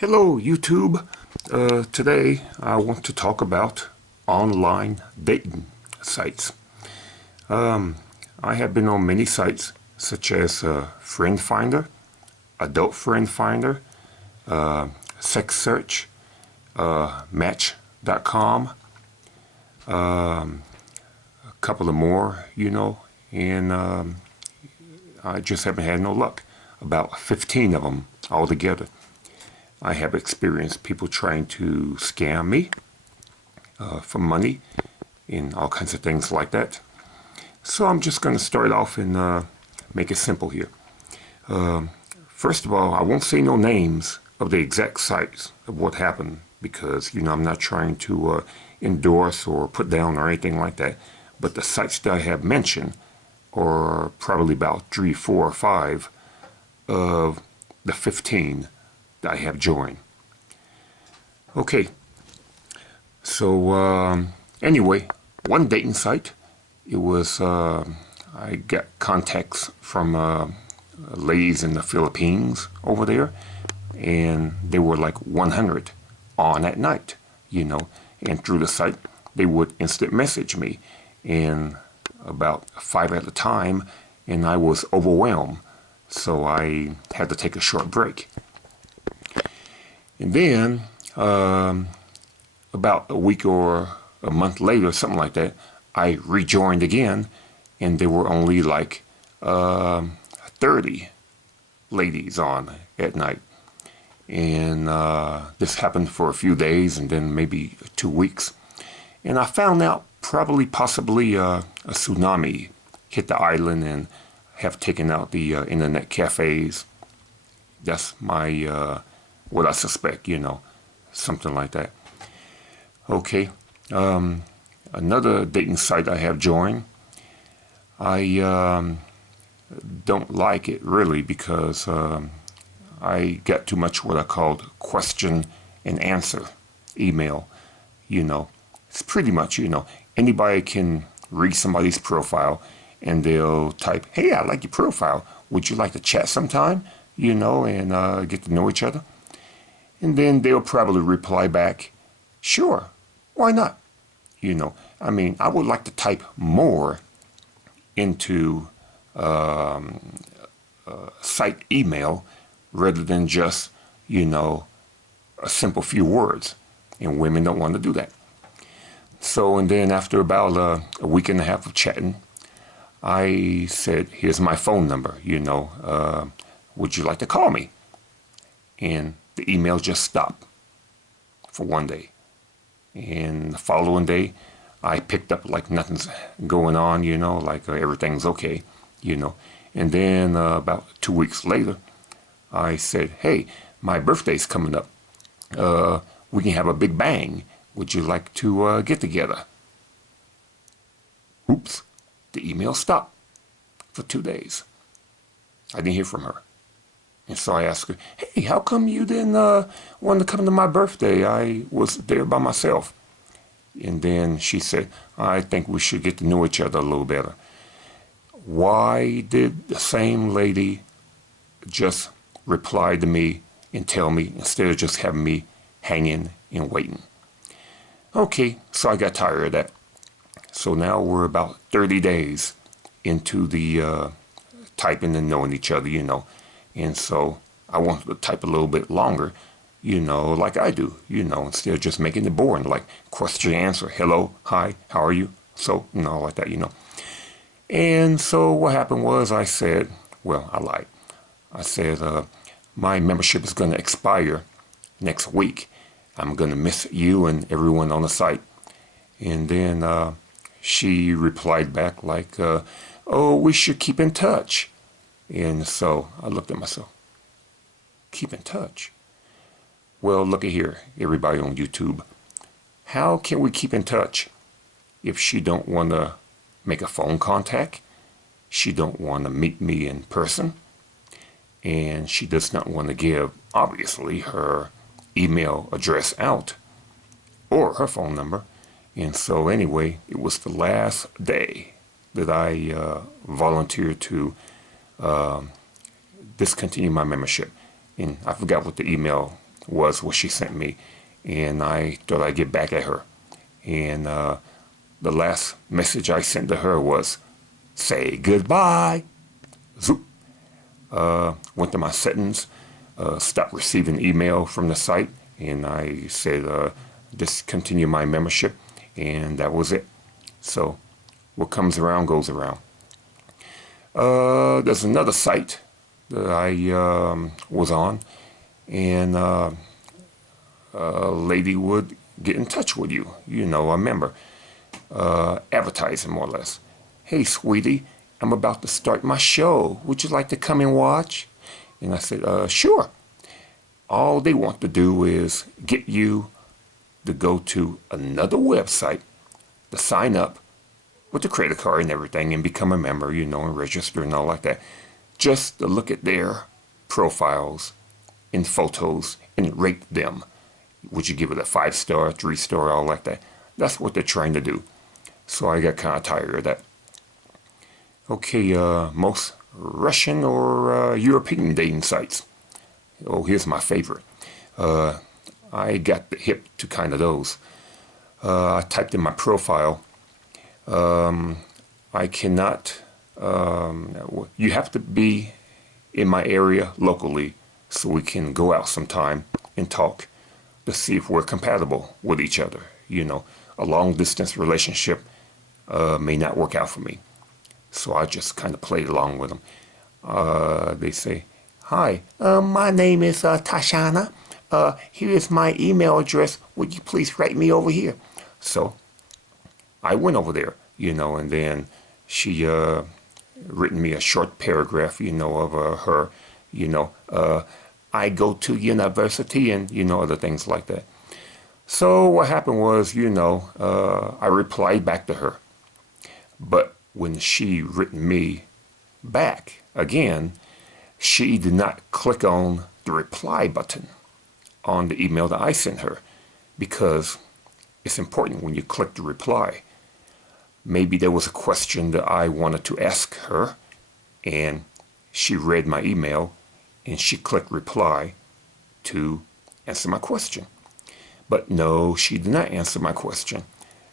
Hello YouTube. Today I want to talk about online dating sites. I have been on many sites such as Friend Finder, Adult Friend Finder, Sex Search, Match.com, a couple of more, and I just haven't had no luck. About 15 of them altogether. I have experienced people trying to scam me for money and all kinds of things like that. So I'm just going to start off and make it simple here. First of all, I won't say no names of the exact sites of what happened because, I'm not trying to endorse or put down or anything like that. But the sites that I have mentioned are probably about 3, 4, or 5 of the 15 that I have joined. Okay, so anyway, one dating site, it was, I got contacts from ladies in the Philippines over there, and they were like 100 on at night, and through the site, they would instant message me, and about 5 at a time, and I was overwhelmed, so I had to take a short break. And then, about a week or a month later, something like that, I rejoined again, and there were only like 30 ladies on at night. And this happened for a few days and then maybe 2 weeks. And I found out possibly a tsunami hit the island and have taken out the internet cafes. That's my what I suspect, something like that. Okay, another dating site I have joined. I don't like it really because I get too much what I called question and answer email. It's pretty much, anybody can read somebody's profile and they'll type, "Hey, I like your profile. Would you like to chat sometime?" And get to know each other. And then they'll probably reply back, "Sure, why not?" I would like to type more into site email rather than just, a simple few words. And women don't want to do that. So, and then after about a week and a half of chatting, I said, "Here's my phone number, would you like to call me?" And the email just stopped for one day. And the following day, I picked up like nothing's going on, like everything's okay, And then about 2 weeks later, I said, "Hey, my birthday's coming up. We can have a big bang. Would you like to get together?" Oops, the email stopped for 2 days. I didn't hear from her. And so I asked her, "Hey, how come you didn't want to come to my birthday? I was there by myself." And then she said, "I think we should get to know each other a little better." Why did the same lady just reply to me and tell me instead of just having me hanging and waiting? Okay, so I got tired of that. So now we're about 30 days into the typing and knowing each other, And so I wanted to type a little bit longer, like I do, instead of just making it boring, like question answer, hello, hi, how are you? So, like that, And so what happened was I said, well, I lied. I said, my membership is going to expire next week. I'm going to miss you and everyone on the site. And then she replied back like, "Oh, we should keep in touch." And so I looked at myself. Keep in touch? Well, look at here, everybody on YouTube. How can we keep in touch if she don't want to make a phone contact? She don't want to meet me in person. And she does not want to give, obviously, her email address out or her phone number. And so anyway, it was the last day that I volunteered to discontinue my membership. And I forgot what the email was what she sent me, and I thought I'd get back at her. And the last message I sent to her was, "Say goodbye." Zoop. Went to my settings, stopped receiving email from the site, and I said, discontinue my membership, and that was it. So what comes around goes around. There's another site that I was on, and a lady would get in touch with you, a member, advertising more or less. "Hey, sweetie, I'm about to start my show. Would you like to come and watch?" And I said, sure. All they want to do is get you to go to another website to sign up with the credit card and everything and become a member, and register and all like that. Just to look at their profiles and photos and rate them. Would you give it a 5-star, 3-star, all like that? That's what they're trying to do. So I got kind of tired of that. Okay, most Russian or European dating sites. Oh, here's my favorite. I got hip to kind of those. I typed in my profile. I cannot, you have to be in my area locally so we can go out sometime and talk to see if we're compatible with each other. A long distance relationship may not work out for me. So I just kind of played along with them. They say, "Hi, my name is Tashana. Here is my email address. Would you please write me over here?" So I went over there, and then she written me a short paragraph, of her, I go to university and, other things like that. So what happened was, I replied back to her. But when she written me back again, she did not click on the reply button on the email that I sent her, because it's important when you click the reply. Maybe there was a question that I wanted to ask her, and she read my email and she clicked reply to answer my question. But no, she did not answer my question.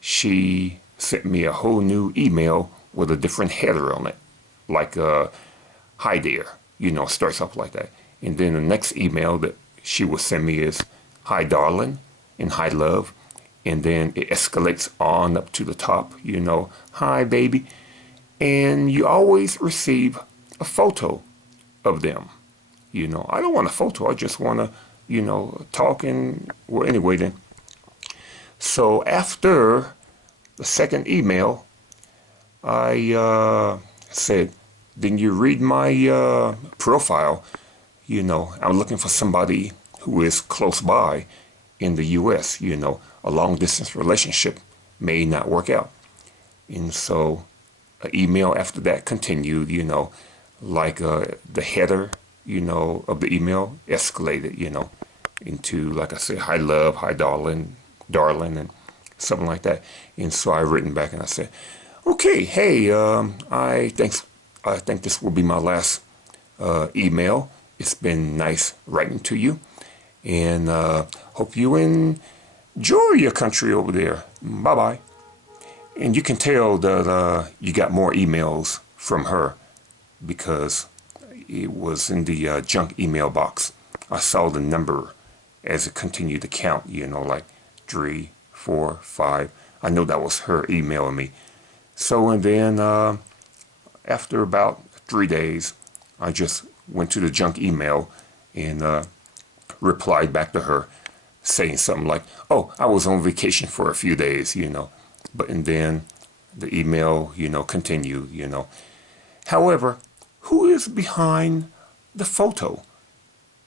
She sent me a whole new email with a different header on it, like "Hi there," starts off like that. And then the next email that she will send me is "Hi darling" and "Hi love." And then it escalates on up to the top, "Hi baby." And you always receive a photo of them. I don't want a photo. I just want to, talk and, well, anyway then. So after the second email, I said, "Didn't you read my profile? I'm looking for somebody who is close by in the U.S., a long distance relationship may not work out." And so an email after that continued, like the header, of the email escalated, into, like I said, "Hi love," "Hi darling," and something like that. And so I written back and I said, "Okay, hey, I think this will be my last email. It's been nice writing to you, and hope you enjoy your country over there. Bye-bye." And you can tell that you got more emails from her because it was in the junk email box. I saw the number as it continued to count, like 3, 4, 5. I know that was her emailing me. So, and then after about 3 days, I just went to the junk email and replied back to her saying something like, "Oh, I was on vacation for a few days, But, and then the email, continued, However, who is behind the photo?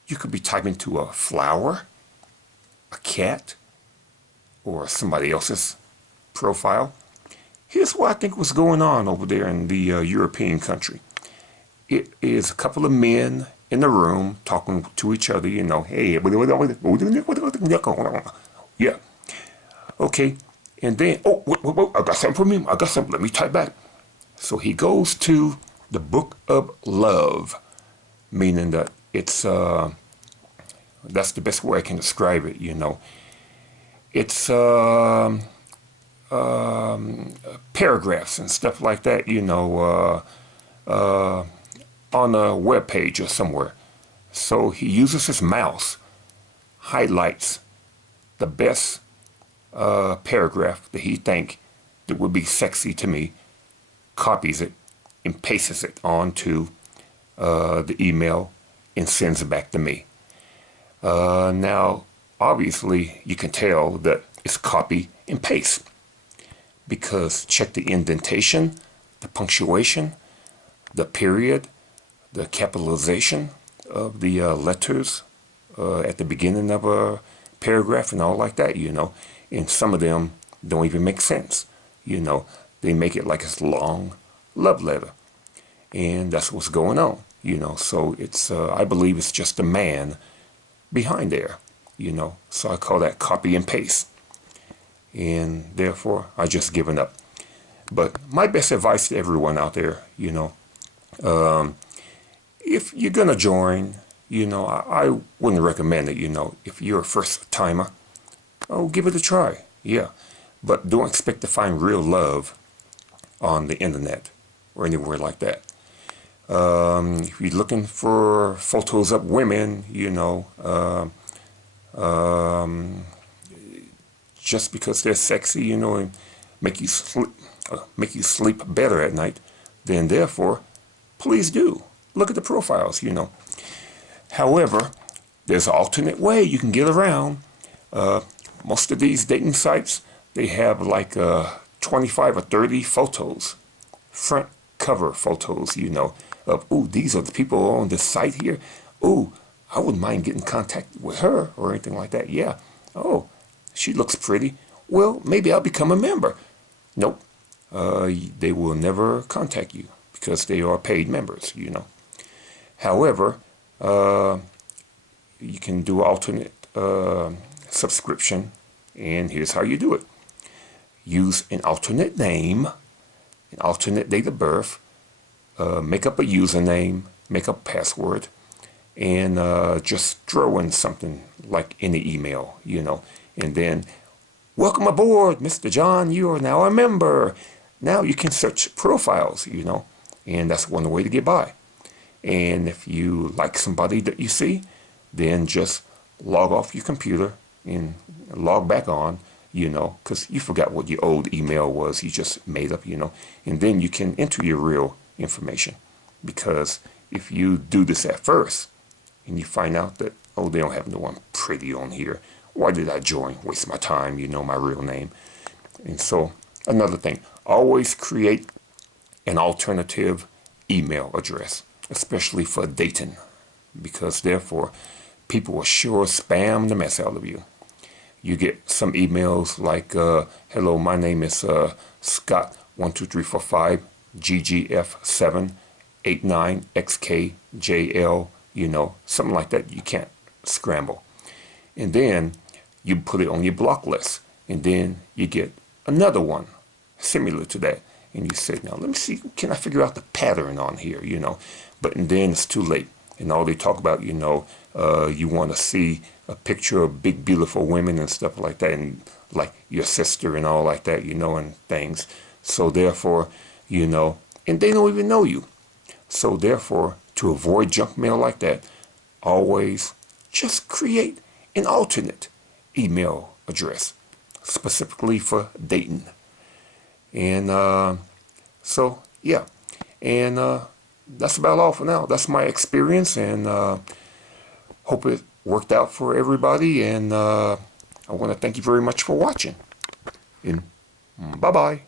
You could be typing to a flower, a cat, or somebody else's profile. Here's what I think was going on over there in the European country. It is a couple of men in the room talking to each other, "Hey, yeah, okay." And then, "Oh, wait, I got something from him. I got something. Let me type back." So he goes to the Book of Love, meaning that it's That's the best way I can describe it, you know. It's paragraphs and stuff like that, you know, on a web page or somewhere. So he uses his mouse, highlights the best paragraph that he think that would be sexy to me, copies it, and pastes it onto the email and sends it back to me. Now, obviously, you can tell that it's copy and paste because check the indentation, the punctuation, the period, the capitalization of the letters at the beginning of a paragraph and all like that, you know. And some of them don't even make sense, you know. They make it like it's a long love letter. And that's what's going on, you know. So it's, I believe it's just a man behind there, you know. So I call that copy and paste. And therefore, I just given up. But my best advice to everyone out there, you know, if you're going to join, you know, I wouldn't recommend it, you know. If you're a first timer, oh, give it a try, yeah. But don't expect to find real love on the internet or anywhere like that. If you're looking for photos of women, you know, just because they're sexy, you know, and make you sleep better at night, then therefore, please do. Look at the profiles, you know. However, there's an alternate way you can get around. Most of these dating sites, they have like 25 or 30 photos, front cover photos, you know, of, ooh, these are the people on this site here. Ooh, I wouldn't mind getting in contact with her or anything like that. Yeah. Oh, she looks pretty. Well, maybe I'll become a member. Nope. They will never contact you because they are paid members, you know. However, you can do alternate subscription, and here's how you do it. Use an alternate name, an alternate date of birth, make up a username, make up a password, and just throw in something like in the email, you know, and then, welcome aboard, Mr. John, you are now a member. Now you can search profiles, you know, and that's one way to get by. And if you like somebody that you see, then just log off your computer and log back on, you know, because you forgot what your old email was. You just made up, you know, and then you can enter your real information. Because if you do this at first and you find out that, oh, they don't have no one pretty on here, why did I join? Waste my time, you know, my real name. And so another thing, always create an alternative email address, especially for dating, because therefore people will sure spam the mess out of you. You get some emails like, hello, my name is Scott12345 GGF789XKJL, you know, something like that. You can't scramble. And then you put it on your block list, and then you get another one similar to that, and you say, now let me see, can I figure out the pattern on here, you know. But then it's too late, and all they talk about, you know, you want to see a picture of big beautiful women and stuff like that, and like your sister and all like that, you know, and things. So therefore, you know, and they don't even know you. So therefore, to avoid junk mail like that, always just create an alternate email address specifically for dating. And so yeah, and that's about all for now. That's my experience, and hope it worked out for everybody. And I want to thank you very much for watching, and bye bye.